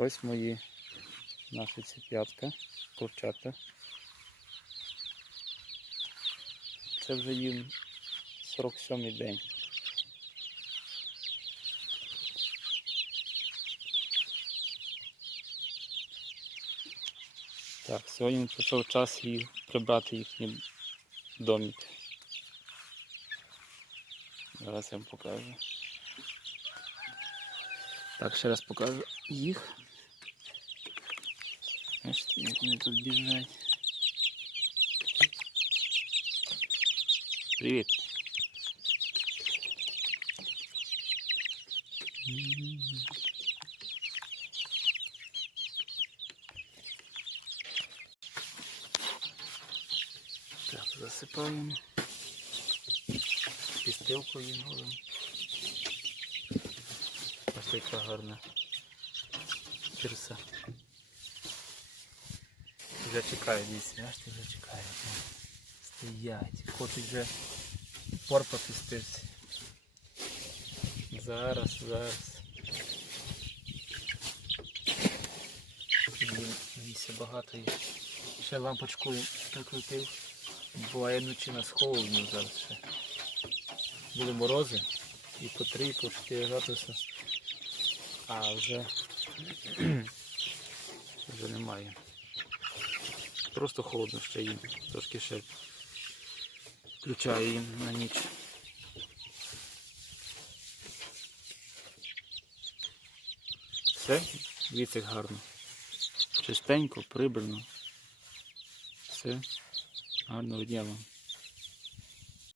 Ось мої наші ціп'ятка, курчата. Це вже їм 47-й день. Так, сьогодні прийшов час їх прибрати їхній домик. Зараз я вам покажу. Так, ще раз покажу їх. Бачите, як вони тут біжать. Привіт. Так, засипаємо. Пістилку їм робимо. Ось яка гарна пірса. Вже чекають дійсно, бачите, вже чекають. Стоять, хочуть вже порпати з. Зараз, зараз. Місця багато їх. Ще лампочку прикрутив. Буває вночі на холодно зараз ще. Були морози і по 3, і по 4 градуси. А вже, вже немає. Просто холодно ще їм. Трошки ще включаю їм на ніч. Все, віцик гарно. Чистенько, прибрано. Все. Гарного дня вам.